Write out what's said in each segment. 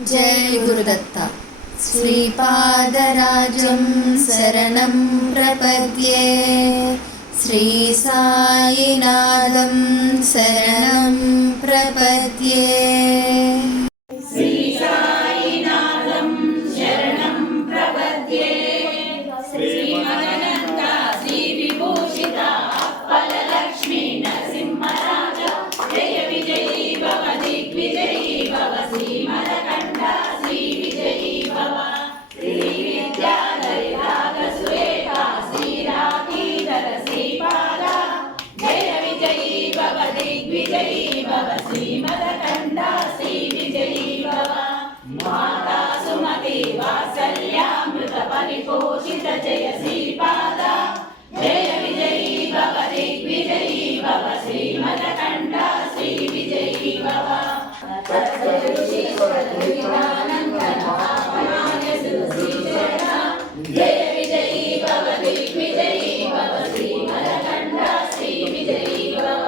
जय गुरुदत्त। श्रीपादराजं शरणं प्रपद्ये, श्री साईनाथं शरणं प्रपद्ये। श्री साईनाथं शरणं प्रपद्ये। श्रीमदनन्दा श्रीविभूषिता फललक्ष्मी नरसिंहराजा, जय विजयी भव दिग्विजयी भव, श्रीमदकण्ठा श्रीविजयी भव। श्रीविद्याधरी रागसुरेखा श्रीराधीधर श्रीपादा, जय विजयी भव दिग्विजयी भव, श्रीमदकण्ठा श्रीविजयी भव। माता सुमति वात्सल्यामृत परिपोषित जय श्रीपादा, जय विजयी भव दिग्विजयी भव, श्रीमदकण्ठा श्रीविजयी भव। जय विजयी भव दिग्विजयी भव, श्रीमदकण्ठा श्रीविजयी भव।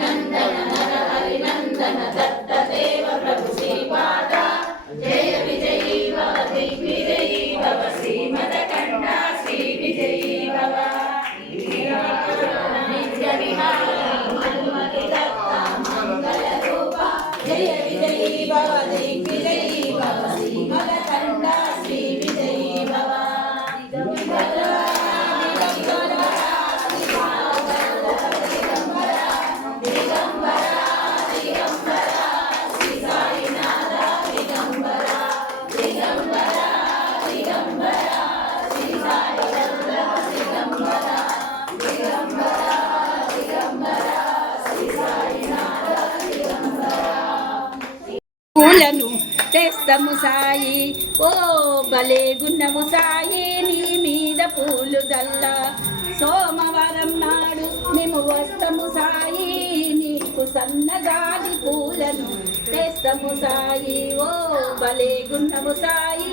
नंदन नर हरि नंदन दत्त देव प्रभु श्रीपादा, जय विजयी भव दिग्विजयी भव, श्रीमदकण्ठा श्रीविजयी भव। नित्य विहार मधुमति दत्ता मंगल रूपा, जय विजयी भव दिग्विजयी भव, श्रीमदकण्ठा श्रीविजयी भव। పూలను తెస్తము సాయి, ఓ భలే గున్నము సాయి, నీ మీద పూలు జల్ల. సోమవారం నాడు మేము వస్తము సాయి, నీకు సన్నగాలి పూలను తెస్తము సాయి, ఓ భలే గున్నము సాయి.